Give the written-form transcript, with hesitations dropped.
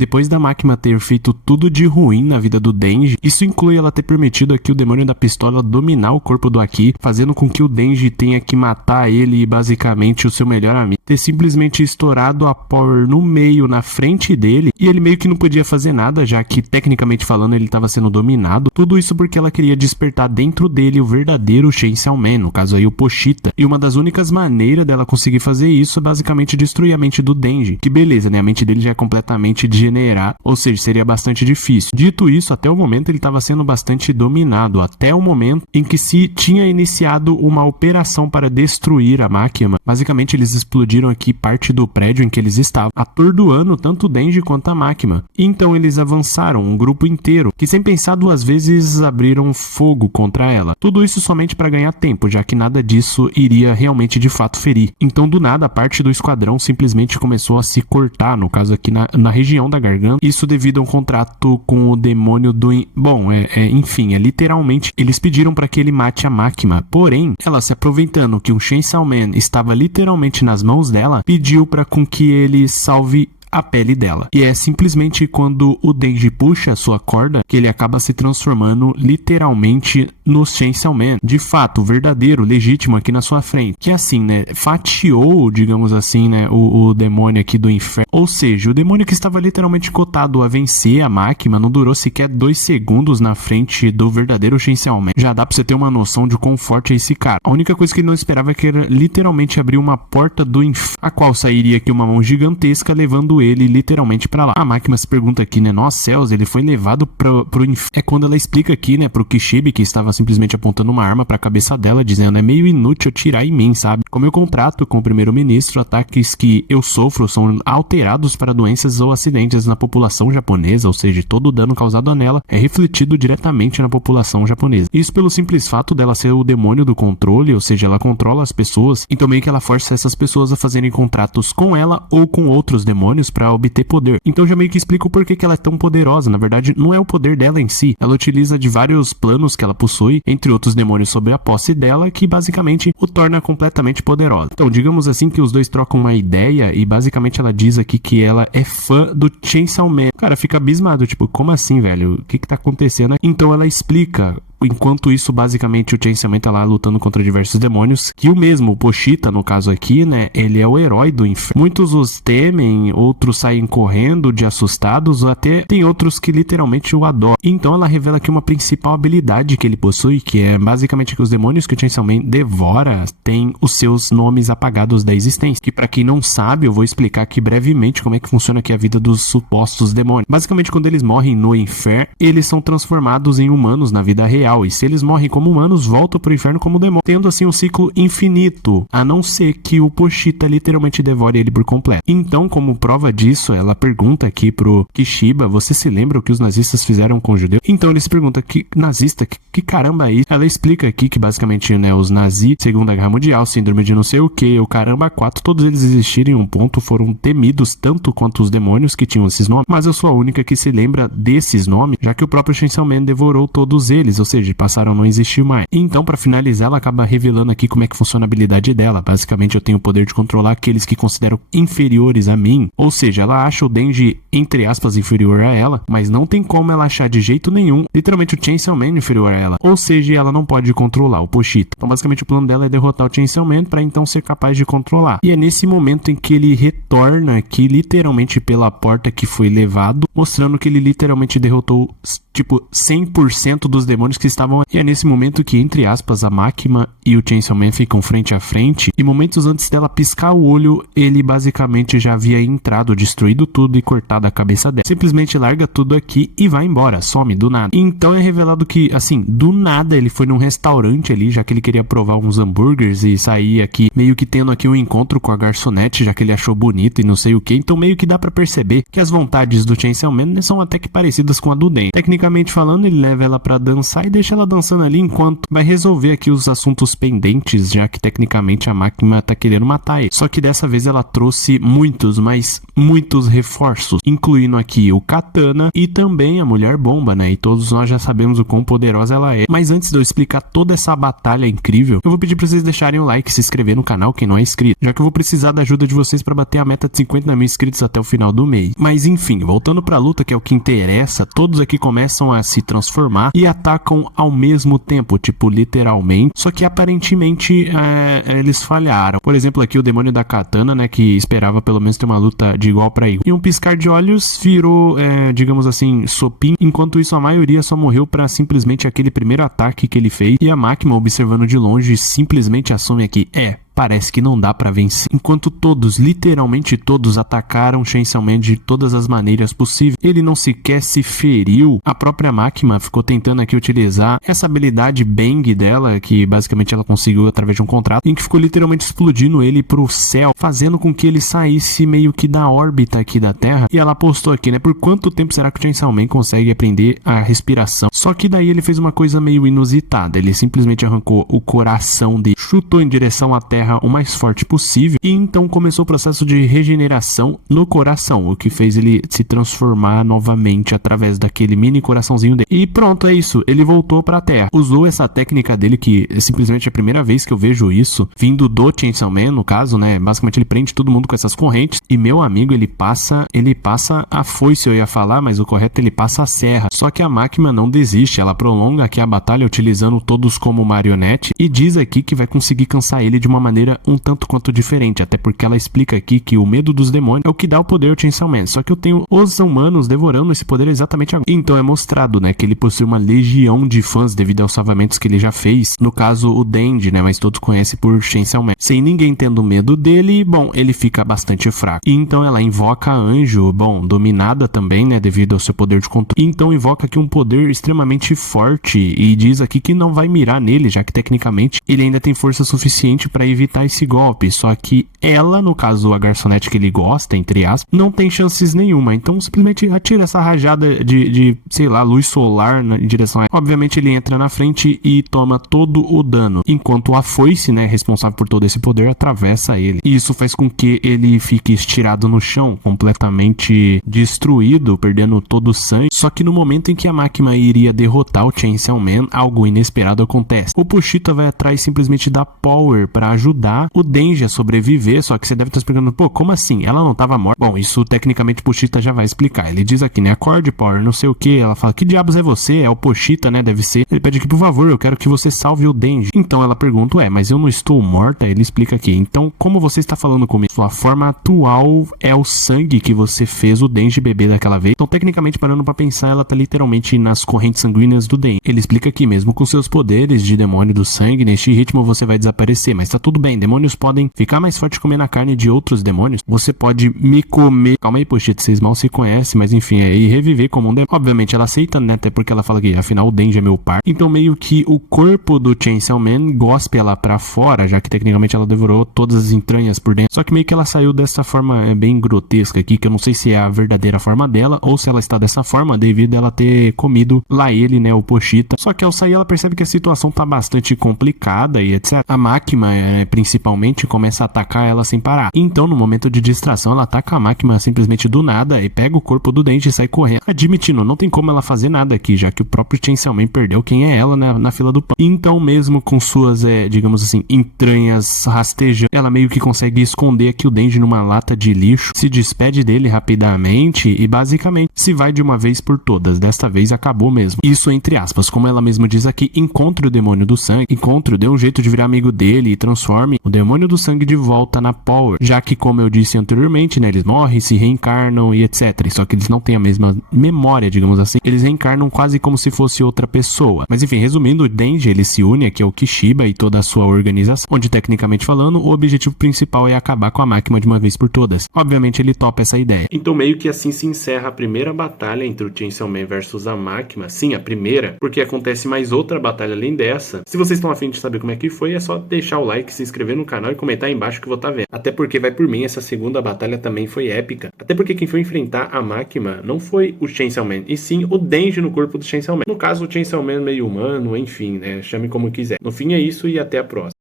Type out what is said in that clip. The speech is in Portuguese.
Depois da Makima ter feito tudo de ruim na vida do Denji, isso inclui ela ter permitido aqui o demônio da pistola dominar o corpo do Aki, fazendo com que o Denji tenha que matar ele e basicamente o seu melhor amigo, ter simplesmente estourado a Power no meio, na frente dele, e ele meio que não podia fazer nada, já que tecnicamente falando ele estava sendo dominado. Tudo isso porque ela queria despertar dentro dele o verdadeiro Chainsaw Man, no caso aí o Pochita, e uma das únicas maneiras dela conseguir fazer isso é basicamente destruir a mente do Denji, que beleza, né, a mente dele já é completamente degenerada, ou seja, seria bastante difícil. Dito isso, até o momento ele estava sendo bastante dominado, até o momento em que se tinha iniciado uma operação para destruir a Makima. Basicamente eles explodiram aqui parte do prédio em que eles estavam, atordoando tanto o Denji quanto a Makima. Então eles avançaram, um grupo inteiro, que sem pensar duas vezes abriram fogo contra ela. Tudo isso somente para ganhar tempo, já que nada disso iria realmente de fato ferir. Então do nada a parte do esquadrão simplesmente começou a se cortar, no caso aqui na região da garganta. Isso devido a um contrato com o demônio do... enfim, literalmente eles pediram para que ele mate a Makima, porém ela, se aproveitando que um Chainsaw Man estava literalmente nas mãos dela, pediu para com que ele salve a pele dela. E é simplesmente quando o Denji puxa a sua corda que ele acaba se transformando literalmente no Chainsaw Man, de fato, verdadeiro, legítimo aqui na sua frente. Que assim, né, fatiou, digamos assim, né, o demônio aqui do inferno. Ou seja, o demônio que estava literalmente cotado a vencer a Makima não durou sequer 2 segundos na frente do verdadeiro Chainsaw Man. Já dá pra você ter uma noção de quão forte é esse cara. A única coisa que ele não esperava é que era literalmente abrir uma porta do inferno, a qual sairia aqui uma mão gigantesca levando ele literalmente pra lá. A Makima se pergunta aqui, né, nossa céus, ele foi levado pro inferno. É quando ela explica aqui, né, pro Kishibe, que estava simplesmente apontando uma arma pra cabeça dela, dizendo, é meio inútil atirar em mim, sabe? Como eu contrato com o primeiro-ministro, ataques que eu sofro são alterados para doenças ou acidentes na população japonesa, ou seja, todo o dano causado nela é refletido diretamente na população japonesa. Isso pelo simples fato dela ser o demônio do controle, ou seja, ela controla as pessoas, então meio que ela força essas pessoas a fazerem contratos com ela ou com outros demônios para obter poder. Então já meio que explica o porquê que ela é tão poderosa. Na verdade, não é o poder dela em si, ela utiliza de vários planos que ela possui, entre outros demônios sobre a posse dela, que basicamente o torna completamente poderosa. Então, digamos assim que os dois trocam uma ideia e basicamente ela diz aqui que ela é fã do Chainsaw Man. O cara fica abismado, tipo, como assim, velho? O que tá acontecendo? Então ela explica. Enquanto isso, basicamente, o Chainsaw Man tá lá lutando contra diversos demônios, que o mesmo, o Pochita, no caso aqui, né, ele é o herói do inferno. Muitos os temem, outros saem correndo de assustados, ou até tem outros que literalmente o adoram. Então ela revela aqui uma principal habilidade que ele possui, que é basicamente que os demônios que o Chainsaw Man devora têm os seus nomes apagados da existência. Que pra quem não sabe, eu vou explicar aqui brevemente como é que funciona aqui a vida dos supostos demônios. Basicamente, quando eles morrem no inferno, eles são transformados em humanos na vida real. E se eles morrem como humanos, voltam pro inferno como demônio, tendo assim um ciclo infinito, a não ser que o Pochita literalmente devore ele por completo. Então, como prova disso, ela pergunta aqui pro Kishiba, você se lembra o que os nazistas fizeram com o judeu? Então ele se pergunta, que nazista, que caramba é isso? Ela explica aqui que basicamente, né, os nazis, Segunda Guerra Mundial, síndrome de não sei o que, o caramba 4, todos eles existirem em um ponto, foram temidos tanto quanto os demônios que tinham esses nomes, mas eu sou a única que se lembra desses nomes, já que o próprio Chainsaw Man devorou todos eles, ou seja, passaram a não existir mais. Então, para finalizar, ela acaba revelando aqui como é que funciona a habilidade dela. Basicamente, eu tenho o poder de controlar aqueles que considero inferiores a mim. Ou seja, ela acha o Denji, entre aspas, inferior a ela, mas não tem como ela achar de jeito nenhum, literalmente, o Chainsaw Man inferior a ela. Ou seja, ela não pode controlar o Pochita. Então, basicamente, o plano dela é derrotar o Chainsaw Man para então ser capaz de controlar. E é nesse momento em que ele retorna aqui, literalmente, pela porta que foi levado, mostrando que ele literalmente derrotou, tipo, 100% dos demônios que estavam. E é nesse momento que, entre aspas, a Makima e o Chainsaw Man ficam frente a frente, e momentos antes dela piscar o olho, ele basicamente já havia entrado, destruído tudo e cortado a cabeça dela. Simplesmente larga tudo aqui e vai embora, some do nada. Então é revelado que, assim, do nada ele foi num restaurante ali, já que ele queria provar uns hambúrgueres e sair aqui, meio que tendo aqui um encontro com a garçonete, já que ele achou bonito e não sei o que. Então meio que dá pra perceber que as vontades do Chainsaw Man são até que parecidas com a do Den. Tecnicamente tecnicamente falando, ele leva ela pra dançar e deixa ela dançando ali enquanto vai resolver aqui os assuntos pendentes, já que tecnicamente a máquina tá querendo matar ele. Só que dessa vez ela trouxe muitos, mas muitos reforços, incluindo aqui o Katana e também a Mulher Bomba, né? E todos nós já sabemos o quão poderosa ela é. Mas antes de eu explicar toda essa batalha incrível, eu vou pedir pra vocês deixarem o like e se inscrever no canal quem não é inscrito, já que eu vou precisar da ajuda de vocês pra bater a meta de 50 mil inscritos até o final do mês. Mas enfim, voltando pra luta, que é o que interessa, todos aqui começam a se transformar e atacam ao mesmo tempo, tipo, literalmente, só que aparentemente eles falharam. Por exemplo, aqui o demônio da Katana, né, que esperava pelo menos ter uma luta de igual pra igual. E um piscar de olhos virou, digamos assim, sopinho, enquanto isso a maioria só morreu pra simplesmente aquele primeiro ataque que ele fez, e a máquina, observando de longe, simplesmente assume aqui, parece que não dá pra vencer. Enquanto todos, literalmente todos, atacaram Chainsaw Man de todas as maneiras possíveis, ele não sequer se feriu. A própria máquina ficou tentando aqui utilizar essa habilidade Bang dela, que basicamente ela conseguiu através de um contrato, em que ficou literalmente explodindo ele pro céu, fazendo com que ele saísse meio que da órbita aqui da Terra. E ela postou aqui, né, por quanto tempo será que o Chainsaw Man consegue aprender a respiração? Só que daí ele fez uma coisa meio inusitada, ele simplesmente arrancou o coração dele, chutou em direção à Terra o mais forte possível, e então começou o processo de regeneração no coração, o que fez ele se transformar novamente através daquele mini coraçãozinho dele. E pronto, é isso, ele voltou pra Terra. Usou essa técnica dele, que é simplesmente a primeira vez que eu vejo isso, vindo do Chainsaw Man, no caso, né, basicamente ele prende todo mundo com essas correntes, e meu amigo, ele passa a foice, eu ia falar, mas o correto, ele passa a serra. Só que a máquina não desiste, ela prolonga aqui a batalha utilizando todos como marionete, e diz aqui que vai conseguir cansar ele de uma maneira um tanto quanto diferente, até porque ela explica aqui que o medo dos demônios é o que dá o poder ao Chainsaw Man, só que eu tenho os humanos devorando esse poder exatamente agora. Então é mostrado, né, que ele possui uma legião de fãs devido aos salvamentos que ele já fez, no caso o Denji, né, mas todos conhecem por Chainsaw Man. Sem ninguém tendo medo dele, bom, ele fica bastante fraco. E então ela invoca a Anjo, bom, dominada também, né, devido ao seu poder de controle. Então invoca aqui um poder extremamente forte e diz aqui que não vai mirar nele, já que tecnicamente ele ainda tem força suficiente para evitar esse golpe, só que ela, no caso a garçonete que ele gosta, entre aspas, não tem chances nenhuma, então simplesmente atira essa rajada de sei lá, luz solar em direção a ela. Obviamente ele entra na frente e toma todo o dano, enquanto a foice, né, responsável por todo esse poder, atravessa ele, e isso faz com que ele fique estirado no chão, completamente destruído, perdendo todo o sangue. Só que no momento em que a máquina iria derrotar o Chainsaw Man, algo inesperado acontece. O Pochita vai atrás simplesmente da Power para ajudar o Denji a sobreviver, só que você deve estar explicando, pô, como assim? Ela não estava morta? Bom, isso tecnicamente o Pochita já vai explicar. Ele diz aqui, né, acorde, Power, não sei o que. Ela fala, que diabos é você? É o Pochita, né, deve ser. Ele pede aqui, por favor, eu quero que você salve o Denji. Então ela pergunta, mas eu não estou morta? Ele explica aqui, então como você está falando comigo? Sua forma atual é o sangue que você fez o Denji beber daquela vez. Então tecnicamente, parando pra pensar, ela tá literalmente nas correntes sanguíneas do Denji. Ele explica aqui, mesmo com seus poderes de demônio do sangue, neste ritmo você vai desaparecer, mas tá tudo bem, demônios podem ficar mais fortes comendo a carne de outros demônios. Você pode me comer. Calma aí, Pochita, vocês mal se conhecem, mas enfim, e reviver como um demônio. Obviamente ela aceita, né, até porque ela fala que afinal o Denji é meu par. Então meio que o corpo do Chainsaw Man gospe ela pra fora, já que tecnicamente ela devorou todas as entranhas por dentro. Só que meio que ela saiu dessa forma bem grotesca aqui, que eu não sei se é a verdadeira forma dela, ou se ela está dessa forma devido a ela ter comido lá ele, né, o Pochita. Só que ao sair ela percebe que a situação tá bastante complicada e etc. A máquina, principalmente, começa a atacar ela sem parar. Então, no momento de distração, ela ataca a máquina simplesmente do nada e pega o corpo do Denji e sai correndo. Admitindo, não tem como ela fazer nada aqui, já que o próprio Chainsaw Man perdeu quem é ela na fila do pão. Então, mesmo com suas, digamos assim, entranhas rastejando, ela meio que consegue esconder aqui o Denji numa lata de lixo, se despede dele rapidamente e basicamente se vai de uma vez por todas. Desta vez acabou mesmo. Isso entre aspas, como ela mesma diz aqui, encontre o demônio do sangue, dê um jeito de virar amigo dele e transforme o demônio do sangue de volta na Power, já que, como eu disse anteriormente, né, eles morrem, se reencarnam e etc. Só que eles não têm a mesma memória, digamos assim. Eles reencarnam quase como se fosse outra pessoa. Mas enfim, resumindo, o Denji, ele se une aqui ao Kishiba e toda a sua organização, onde tecnicamente falando, o objetivo principal é acabar com a máquina de uma vez por todas. Obviamente ele topa essa ideia. Então meio que assim se encerra a primeira batalha entre o Chainsaw Man versus a máquina. Sim, a primeira, porque acontece mais outra batalha além dessa. Se vocês estão a fim de saber como é que foi, é só deixar o like, se inscrever inscrever no canal e comentar aí embaixo que eu vou estar vendo. Até porque vai por mim, essa segunda batalha também foi épica. Até porque quem foi enfrentar a Makima não foi o Chainsaw Man, e sim o Denji no corpo do Chainsaw Man. No caso, o Chainsaw Man meio humano, enfim, né? Chame como quiser. No fim é isso e até a próxima.